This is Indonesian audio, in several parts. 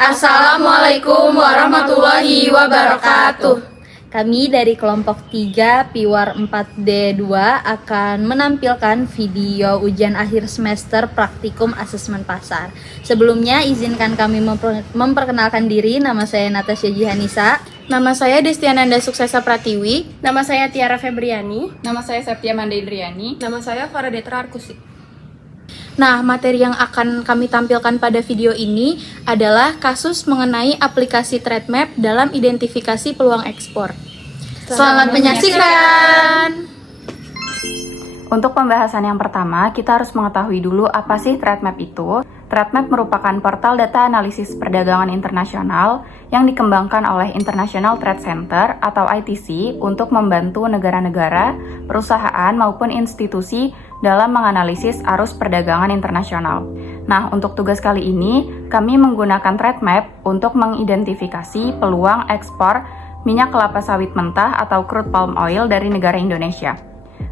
Assalamualaikum warahmatullahi wabarakatuh. Kami dari kelompok 3 Piwar 4D2 akan menampilkan video ujian akhir semester praktikum asesmen pasar. Sebelumnya izinkan kami memperkenalkan diri. Nama saya Natasha Jihanisa. Nama saya Destiananda Suksesa Pratiwi. Nama saya Tiara Febriani. Nama saya Septia Mandaindriani. Nama saya Faradetra Arkusi. Nah, materi yang akan kami tampilkan pada video ini adalah kasus mengenai aplikasi TradeMap dalam identifikasi peluang ekspor. Selamat menyaksikan! Untuk pembahasan yang pertama, kita harus mengetahui dulu apa sih TradeMap itu. TradeMap merupakan portal data analisis perdagangan internasional yang dikembangkan oleh International Trade Center atau ITC untuk membantu negara-negara, perusahaan maupun institusi dalam menganalisis arus perdagangan internasional. Nah, untuk tugas kali ini, kami menggunakan TradeMap untuk mengidentifikasi peluang ekspor minyak kelapa sawit mentah atau crude palm oil dari negara Indonesia.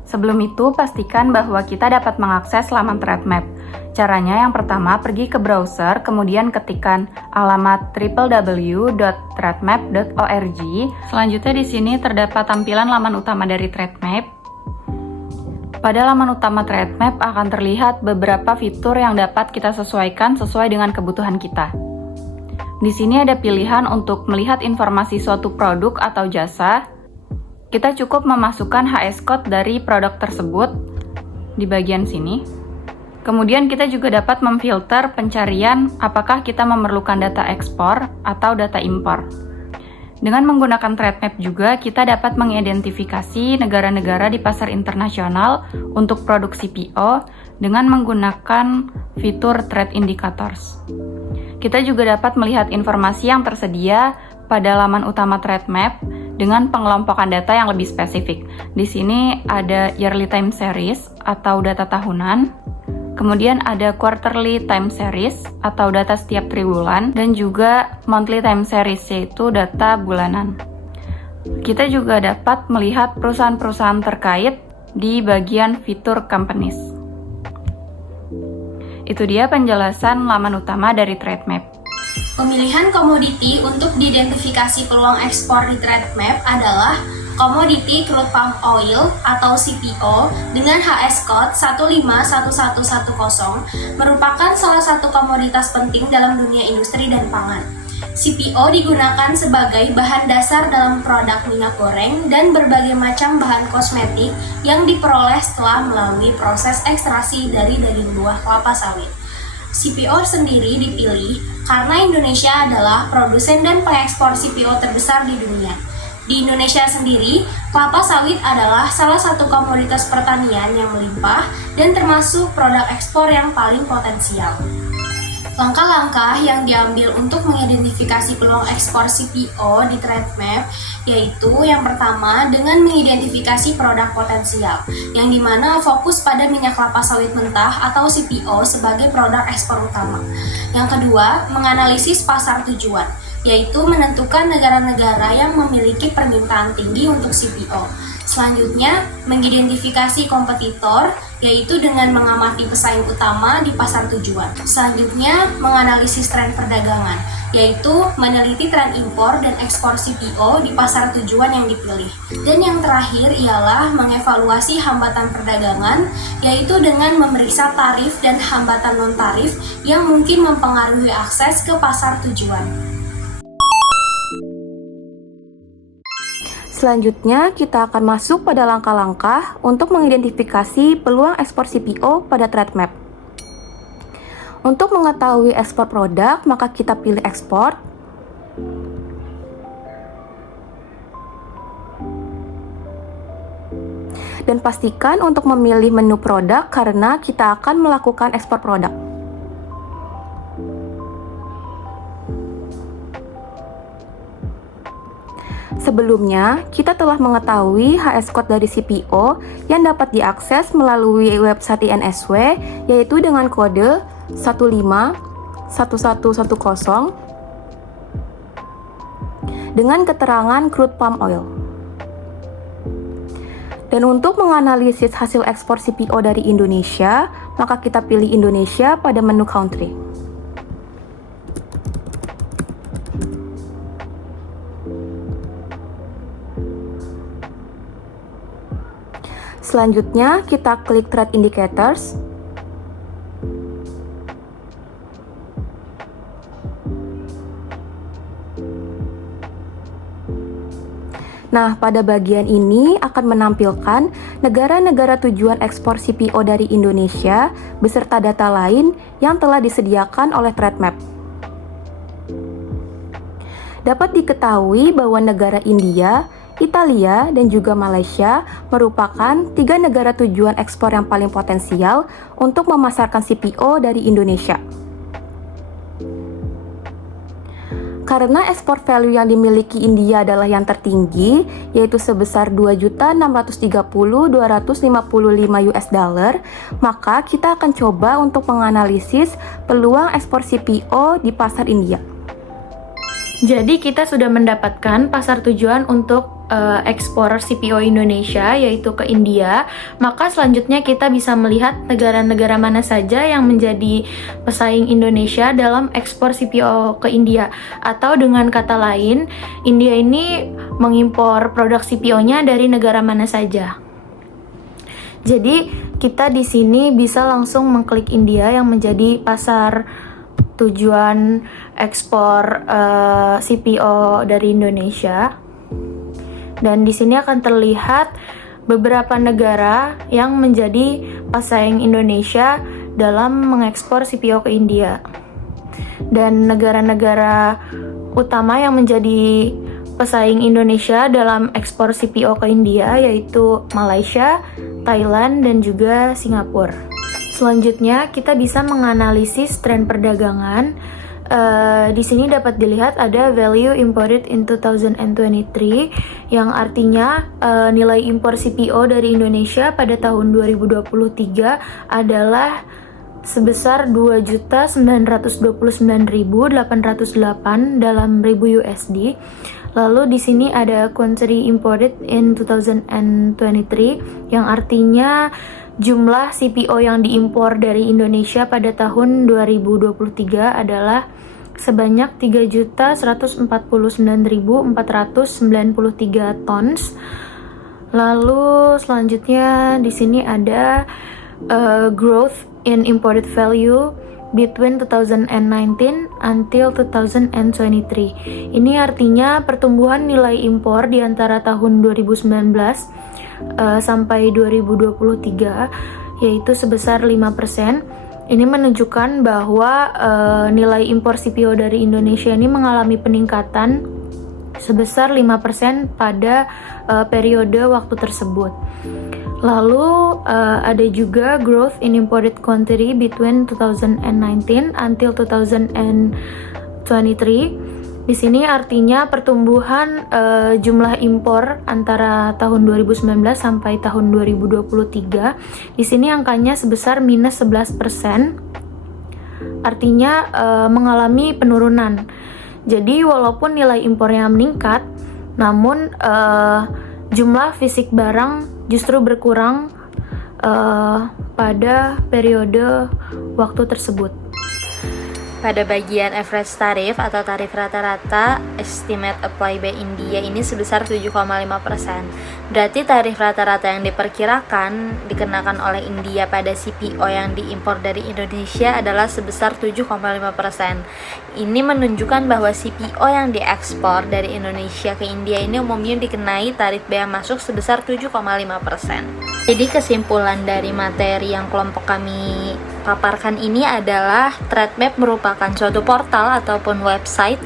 Sebelum itu, pastikan bahwa kita dapat mengakses laman TradeMap. Caranya yang pertama, pergi ke browser, kemudian ketikkan alamat www.trademap.org. Selanjutnya di sini terdapat tampilan laman utama dari TradeMap. Pada laman utama TradeMap akan terlihat beberapa fitur yang dapat kita sesuaikan sesuai dengan kebutuhan kita. Di sini ada pilihan untuk melihat informasi suatu produk atau jasa. Kita cukup memasukkan HS code dari produk tersebut di bagian sini. Kemudian kita juga dapat memfilter pencarian apakah kita memerlukan data ekspor atau data impor. Dengan menggunakan TradeMap juga kita dapat mengidentifikasi negara-negara di pasar internasional untuk produk CPO dengan menggunakan fitur Trade Indicators. Kita juga dapat melihat informasi yang tersedia pada laman utama TradeMap dengan pengelompokan data yang lebih spesifik. Di sini ada yearly time series atau data tahunan, kemudian ada quarterly time series atau data setiap triwulan, dan juga monthly time series yaitu data bulanan. Kita juga dapat melihat perusahaan-perusahaan terkait di bagian fitur companies. Itu dia penjelasan laman utama dari TradeMap. Pemilihan komoditi untuk diidentifikasi peluang ekspor di TradeMap adalah komoditi crude palm oil atau CPO dengan HS code 151110 merupakan salah satu komoditas penting dalam dunia industri dan pangan. CPO digunakan sebagai bahan dasar dalam produk minyak goreng dan berbagai macam bahan kosmetik yang diperoleh setelah melalui proses ekstraksi dari daging buah kelapa sawit. CPO sendiri dipilih karena Indonesia adalah produsen dan pengekspor CPO terbesar di dunia. Di Indonesia sendiri, kelapa sawit adalah salah satu komoditas pertanian yang melimpah dan termasuk produk ekspor yang paling potensial. Langkah-langkah yang diambil untuk mengidentifikasi peluang ekspor CPO di TradeMap yaitu yang pertama dengan mengidentifikasi produk potensial, yang dimana fokus pada minyak kelapa sawit mentah atau CPO sebagai produk ekspor utama. Yang kedua, menganalisis pasar tujuan, yaitu menentukan negara-negara yang memiliki permintaan tinggi untuk CPO. Selanjutnya, mengidentifikasi kompetitor, yaitu dengan mengamati pesaing utama di pasar tujuan. Selanjutnya, menganalisis tren perdagangan, yaitu meneliti tren impor dan ekspor CPO di pasar tujuan yang dipilih. Dan yang terakhir ialah mengevaluasi hambatan perdagangan, yaitu dengan memeriksa tarif dan hambatan non-tarif yang mungkin mempengaruhi akses ke pasar tujuan. Selanjutnya, kita akan masuk pada langkah-langkah untuk mengidentifikasi peluang ekspor CPO pada TradeMap. Untuk mengetahui ekspor produk, maka kita pilih ekspor. Dan pastikan untuk memilih menu produk karena kita akan melakukan ekspor produk. Sebelumnya, kita telah mengetahui HS code dari CPO yang dapat diakses melalui website INSW, yaitu dengan kode 151110 dengan keterangan crude palm oil. Dan untuk menganalisis hasil ekspor CPO dari Indonesia, maka kita pilih Indonesia pada menu country. Selanjutnya, kita klik Trade Indicators. Nah, pada bagian ini akan menampilkan negara-negara tujuan ekspor CPO dari Indonesia beserta data lain yang telah disediakan oleh TradeMap. Dapat diketahui bahwa negara India, Italia, dan juga Malaysia merupakan 3 negara tujuan ekspor yang paling potensial untuk memasarkan CPO dari Indonesia. Karena ekspor value yang dimiliki India adalah yang tertinggi, yaitu sebesar 2.630.255 US dollar, maka kita akan coba untuk menganalisis peluang ekspor CPO di pasar India. Jadi kita sudah mendapatkan pasar tujuan untuk ekspor CPO Indonesia, yaitu ke India. Maka selanjutnya kita bisa melihat negara-negara mana saja yang menjadi pesaing Indonesia dalam ekspor CPO ke India. Atau dengan kata lain, India ini mengimpor produk CPO-nya dari negara mana saja. Jadi kita di sini bisa langsung mengklik India yang menjadi pasar tujuan ekspor CPO dari Indonesia. Dan di sini akan terlihat beberapa negara yang menjadi pesaing Indonesia dalam mengekspor CPO ke India. Dan negara-negara utama yang menjadi pesaing Indonesia dalam ekspor CPO ke India yaitu Malaysia, Thailand, dan juga Singapura. Selanjutnya kita bisa menganalisis tren perdagangan. Di sini dapat dilihat ada value imported in 2023 yang artinya nilai impor CPO dari Indonesia pada tahun 2023 adalah sebesar 2.929.808 dalam ribu USD. Lalu di sini ada country imported in 2023 yang artinya jumlah CPO yang diimpor dari Indonesia pada tahun 2023 adalah sebanyak 3.149.493 tons. Lalu selanjutnya di sini ada growth in imported value between 2019 until 2023. Ini artinya pertumbuhan nilai impor di antara tahun 2019 sampai 2023 yaitu sebesar 5%. Ini menunjukkan bahwa nilai impor CPO dari Indonesia ini mengalami peningkatan sebesar 5% pada periode waktu tersebut. Lalu ada juga growth in imported quantity between 2019 until 2023. Di sini artinya pertumbuhan jumlah impor antara tahun 2019 sampai tahun 2023. Di sini angkanya sebesar minus 11%. Artinya mengalami penurunan. Jadi walaupun nilai impornya meningkat, namun jumlah fisik barang justru berkurang pada periode waktu tersebut. Pada bagian average tarif atau tarif rata-rata, estimate apply by India ini sebesar 7,5%. Berarti tarif rata-rata yang diperkirakan dikenakan oleh India pada CPO yang diimpor dari Indonesia adalah sebesar 7,5%. Ini menunjukkan bahwa CPO yang diekspor dari Indonesia ke India ini umumnya dikenai tarif bea masuk sebesar 7,5%. Jadi kesimpulan dari materi yang kelompok kami paparkan ini adalah TradeMap merupakan suatu portal ataupun website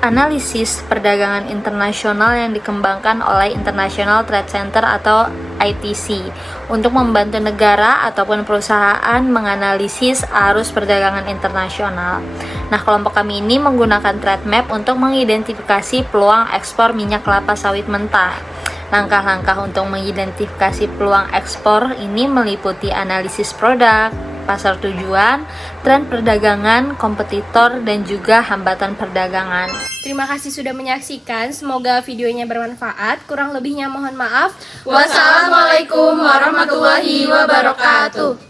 analisis perdagangan internasional yang dikembangkan oleh International Trade Center atau ITC untuk membantu negara ataupun perusahaan menganalisis arus perdagangan internasional. Nah, kelompok kami ini menggunakan TradeMap untuk mengidentifikasi peluang ekspor minyak kelapa sawit mentah. Langkah-langkah untuk mengidentifikasi peluang ekspor ini meliputi analisis produk, pasar tujuan, tren perdagangan, kompetitor, dan juga hambatan perdagangan. Terima kasih sudah menyaksikan, semoga videonya bermanfaat. Kurang lebihnya mohon maaf. Wassalamualaikum warahmatullahi wabarakatuh.